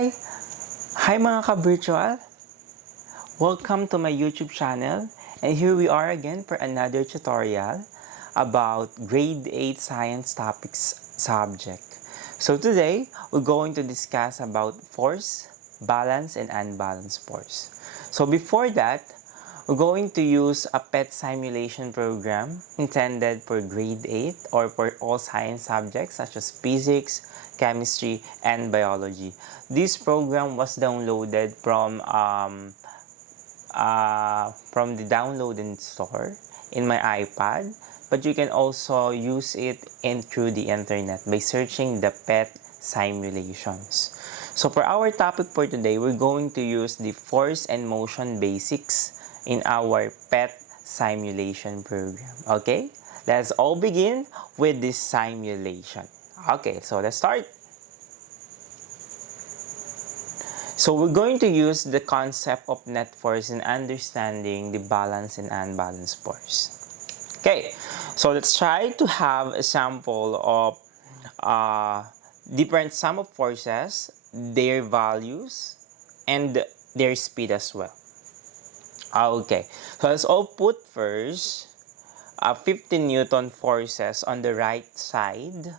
Hi! Hi mga ka-virtual! Welcome to my YouTube channel, and here we are again for another tutorial about grade 8 science topics subject. So today, we're going to discuss about force, balance, and unbalanced force. So before that, we're going to use a PET simulation program intended for grade 8 or for all science subjects such as physics, chemistry, and biology. This program was downloaded from the downloading store in my iPad, but you can also use it through the internet by searching the PET simulations. So for our topic for today, we're going to use the force and motion basics in our PET simulation program. Okay, let's all begin with this simulation. Okay, so let's start. So we're going to use the concept of net force in understanding the balance and unbalanced force. Okay, so let's try to have a sample of different sum of forces, their values, and their speed as well. Okay, so let's all put first 15 Newton forces on the right side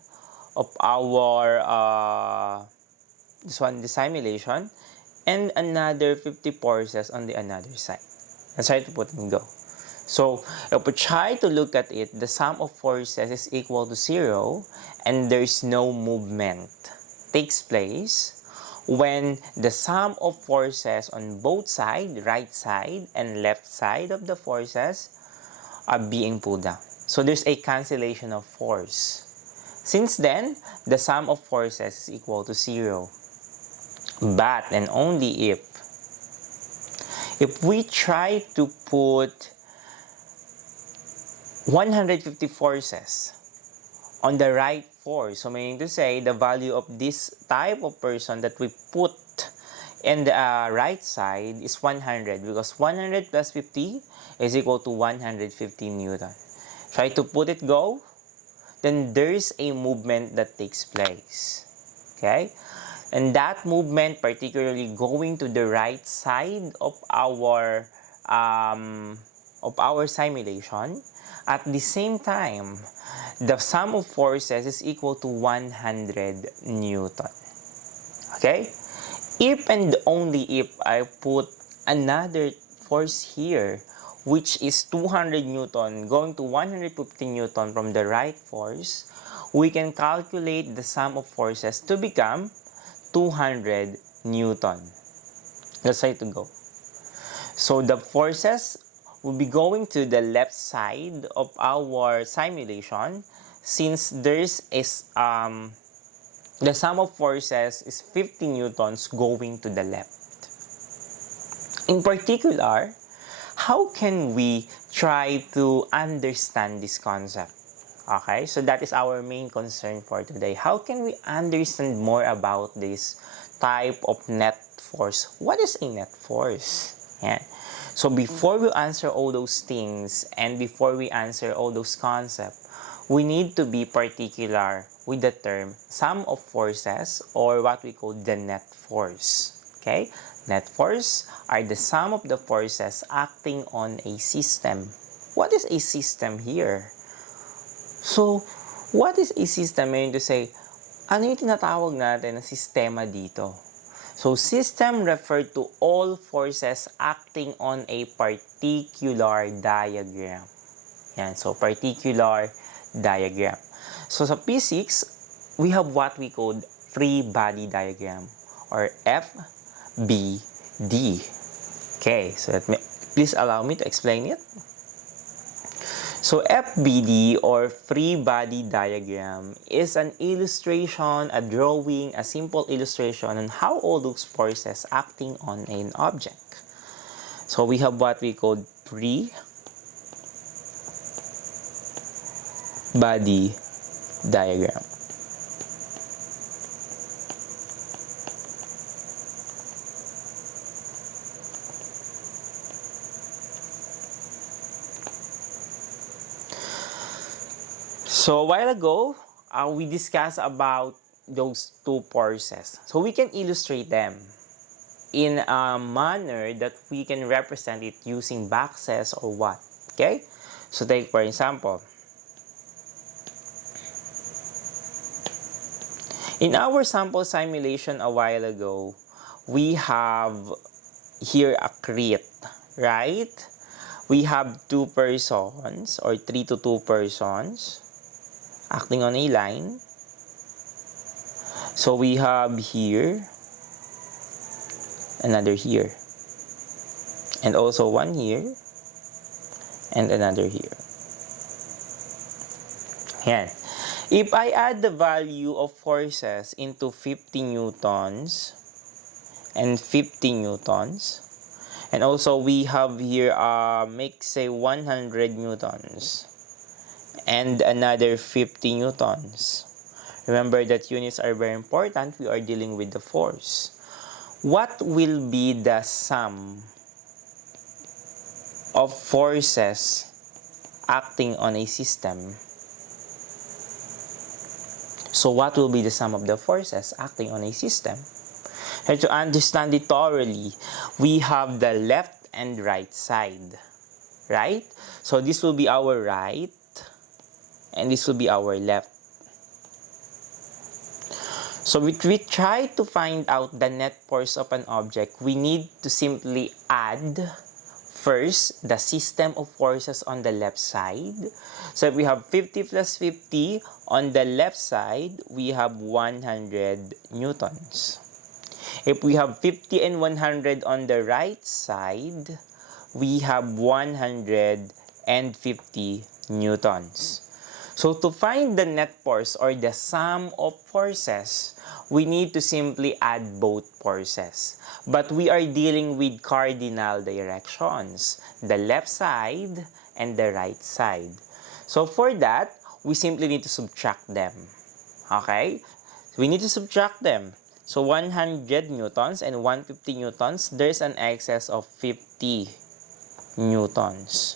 of our the simulation, and another 50 forces on the another side. Let's try to put and go. So if we try to look at it, the sum of forces is equal to 0, and there's no movement takes place when the sum of forces on both sides, right side and left side of the forces, are being pulled down. So there's a cancellation of force. Since then, the sum of forces is equal to 0. But and only if we try to put 150 forces on the right force, so meaning to say the value of this type of person that we put in the right side is 100, because 100 plus 50 is equal to 150 Newton. Try to put it go, then there's a movement that takes place. Okay? And that movement, particularly going to the right side of our simulation, at the same time, the sum of forces is equal to 100 Newton. Okay? If and only if I put another force here, which is 200 Newton going to 150 Newton from the right force, we can calculate the sum of forces to become 200 Newton. Let's try to go. So the forces will be going to the left side of our simulation, since there's the sum of forces is 50 Newtons going to the left. In particular, how can we try to understand this concept? Okay, so that is our main concern for today. How can we understand more about this type of net force? What is a net force? Yeah. So before we answer all those things and before we answer all those concepts, we need to be particular with the term sum of forces, or what we call the net force. Okay? Net force are the sum of the forces acting on a system. What is a system here? So, what is a system? Meaning to say, ano yung tinatawag natin na sistema dito? So, system refer to all forces acting on a particular diagram. Yan. So, particular diagram. So, sa physics, we have what we call free body diagram, or FBD. Okay. So, please allow me to explain it. So FBD, or free body diagram, is an illustration, a drawing, a simple illustration on how all those forces acting on an object. So we have what we call free body diagram. So a while ago, we discussed about those two forces. So we can illustrate them in a manner that we can represent it using boxes or what. Okay? So take for example, in our sample simulation a while ago, we have here a crate, right? We have 2 persons or 3 to 2 persons acting on a line. So we have here, another here, and also one here, and another here. Yan. If I add the value of forces into 50 newtons and 50 newtons, and also we have here, make say 100 newtons and another 50 newtons. Remember that units are very important. We are dealing with the force. What will be the sum of forces acting on a system? So what will be the sum of the forces acting on a system? And to understand it thoroughly, we have the left and right side, right? So this will be our right, and this will be our left. So if we try to find out the net force of an object, we need to simply add first the system of forces on the left side. So if we have 50 plus 50, on the left side, we have 100 newtons. If we have 50 and 100 on the right side, we have 150 newtons. So to find the net force or the sum of forces, we need to simply add both forces. But we are dealing with cardinal directions, the left side and the right side. So for that, we simply need to subtract them. Okay? We need to subtract them. So 100 newtons and 150 newtons, there's an excess of 50 newtons.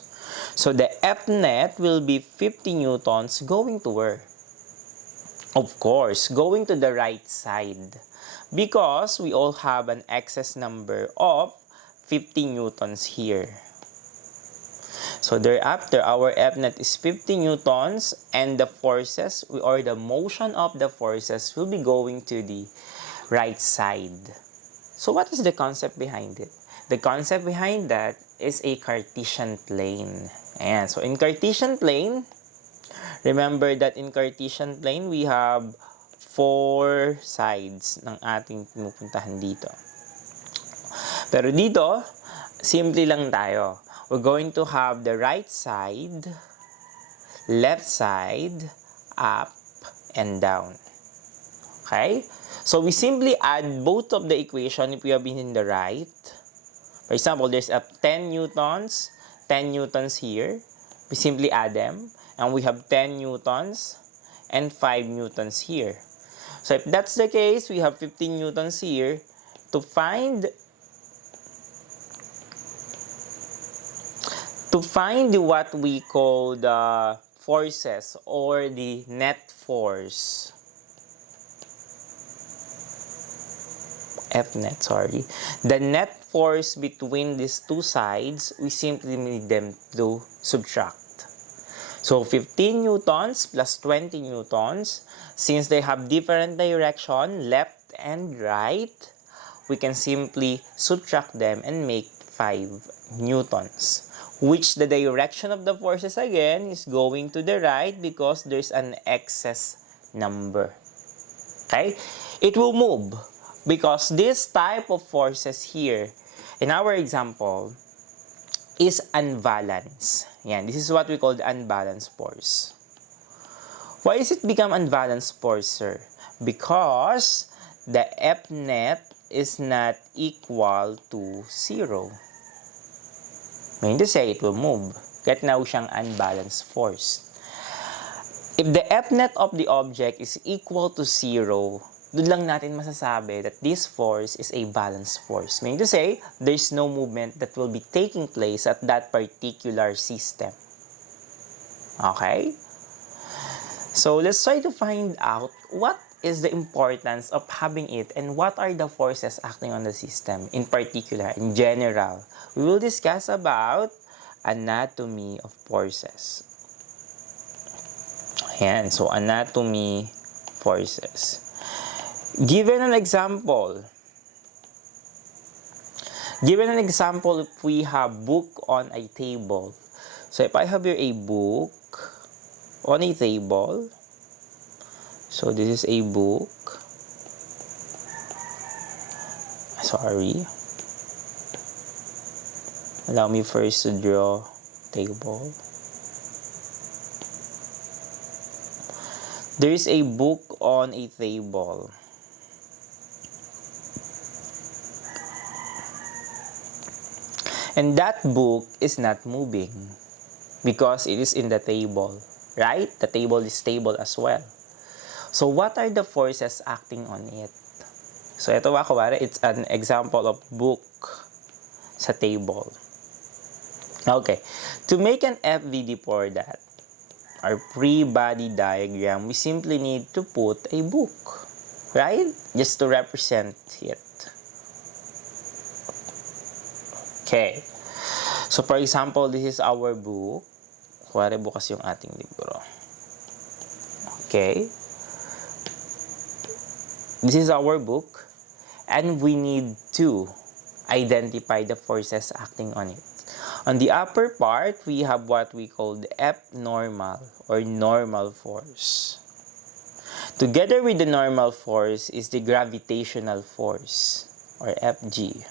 So the F net will be 50 newtons going to where? Of course, going to the right side. Because we all have an excess number of 50 newtons here. So thereafter, our F net is 50 newtons and the forces or the motion of the forces will be going to the right side. So what is the concept behind it? The concept behind that is a Cartesian plane. Ayan. So in Cartesian plane, remember that in Cartesian plane, we have 4 sides ng ating pinupuntahan dito. Pero dito, simple lang tayo. We're going to have the right side, left side, up, and down. Okay? So we simply add both of the equation if we have been in the right. For example, there's a 10 newtons here. We simply add them. And we have 10 newtons and 5 newtons here. So if that's the case, we have 15 newtons here. To find what we call the forces or the net force, F net, sorry. The net force between these two sides, we simply need them to subtract. So 15 newtons plus 20 newtons, since they have different direction, left and right, we can simply subtract them and make 5 newtons. Which the direction of the forces again is going to the right because there's an excess number. Okay? It will move because this type of forces here, in our example, is unbalanced. Yan, this is what we call the unbalanced force. Why is it become unbalanced force, sir? Because the F net is not equal to 0. Meaning to say, it will move. Kaya tinawag siyang unbalanced force. If the F net of the object is equal to 0, doon lang natin masasabi that this force is a balanced force. Meaning to say, there's no movement that will be taking place at that particular system. Okay? So, let's try to find out what is the importance of having it and what are the forces acting on the system? In particular, in general, we will discuss about anatomy of forces. Ayan, so anatomy forces. Given an example, if we have book on a table. So if I have here a book on a table, so this is a book. Sorry. Allow me first to draw table. There is a book on a table. And that book is not moving because it is in the table, right? The table is stable as well. So what are the forces acting on it? So ito it's an example of book sa table. Okay, to make an FVD for that, our free-body diagram, we simply need to put a book, right? Just to represent it. Okay. So, for example, this is our book. Kuwari, bukas yung ating libro. Okay. This is our book. And we need to identify the forces acting on it. On the upper part, we have what we call the F-normal or normal force. Together with the normal force is the gravitational force or FG.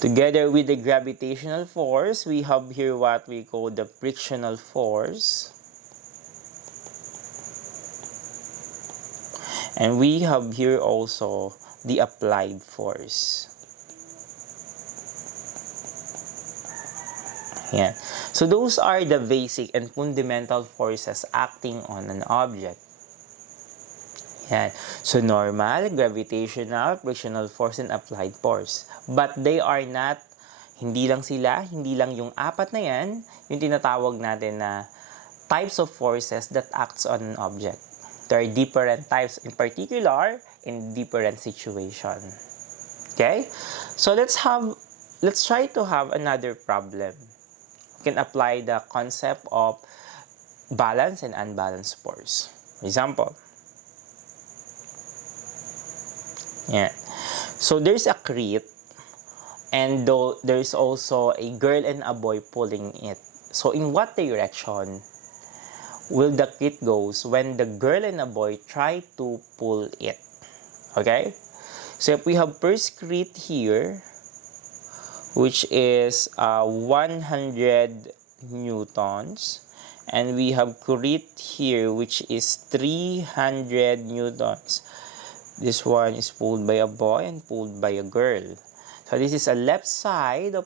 Together with the gravitational force, we have here what we call the frictional force. And we have here also the applied force. Yan. So those are the basic and fundamental forces acting on an object. Yan. So normal, gravitational, frictional force, and applied force. But they are not, hindi lang yung apat na yan, yung tinatawag natin na types of forces that acts on an object. There are different types, in particular, in different situations. Okay? So let's try to have another problem. We can apply the concept of balanced and unbalanced force. For example, yeah. So there's a crate, and there's also a girl and a boy pulling it. So in what direction will the crate goes when the girl and a boy try to pull it? Okay? So if we have first crate here, which is 100 newtons, and we have crate here which is 300 newtons. This one is pulled by a boy and pulled by a girl. So this is a left side of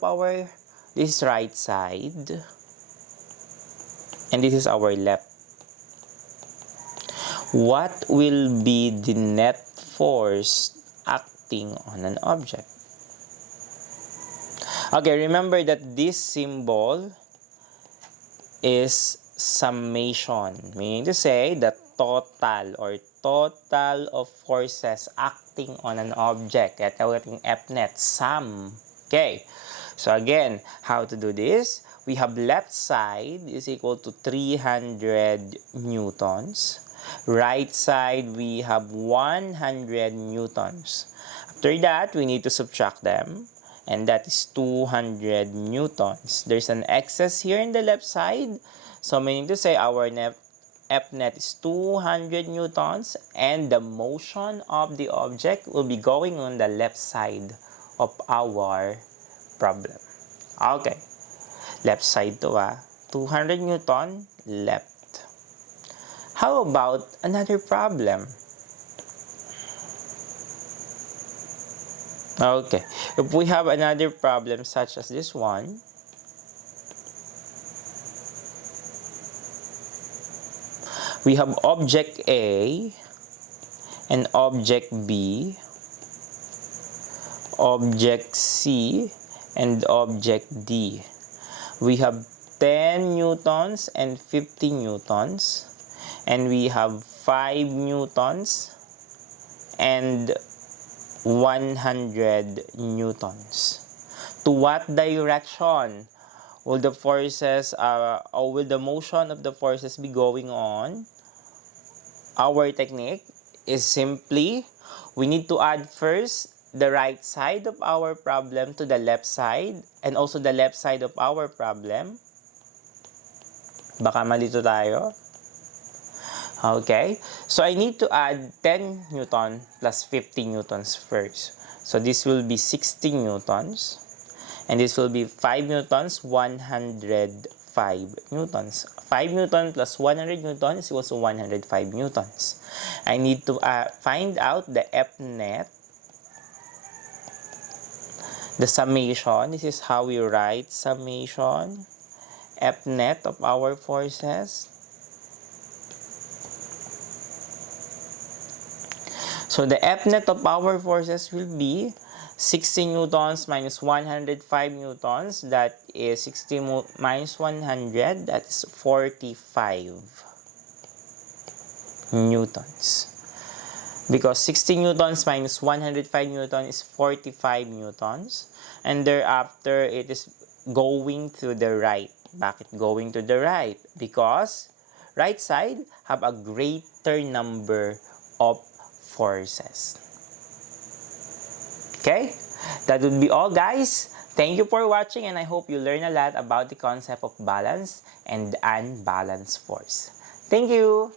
this is right side, and this is our left. What will be the net force acting on an object? Okay, remember that this symbol is summation, meaning to say the total of forces acting on an object. Kaya tawagin F net, sum. Okay, so again, how to do this? We have left side is equal to 300 newtons. Right side, we have 100 newtons. After that, we need to subtract them, and that is 200 newtons. There's an excess here in the left side, so meaning to say our F net is 200 newtons, and the motion of the object will be going on the left side of our problem. Okay, left side to 200 newton, left. How about another problem? Okay, if we have another problem such as this one, we have object A and object B, object C and object D. We have 10 newtons and 50 newtons. And we have 5 newtons and 100 newtons. To what direction will the forces, or will the motion of the forces be going on? Our technique is simply, we need to add first the right side of our problem to the left side, and also the left side of our problem. Baka malito tayo. Okay, so I need to add 10 newton plus 50 newtons first. So this will be 60 newtons. And this will be 5 newtons, 105 newtons. 5 newtons plus 100 newtons equals to 105 newtons. I need to find out the F net, the summation. This is how we write summation. F net of our forces. So the F net of our forces will be 60 newtons minus 105 newtons. That is 60 minus 100. That is 45 newtons. Because 60 newtons minus 105 newtons is 45 newtons. And thereafter, it is going to the right. Bakit going to the right? Because right side have a greater number of forces. Okay? That would be all, guys. Thank you for watching, and I hope you learn a lot about the concept of balance and unbalanced force. Thank you!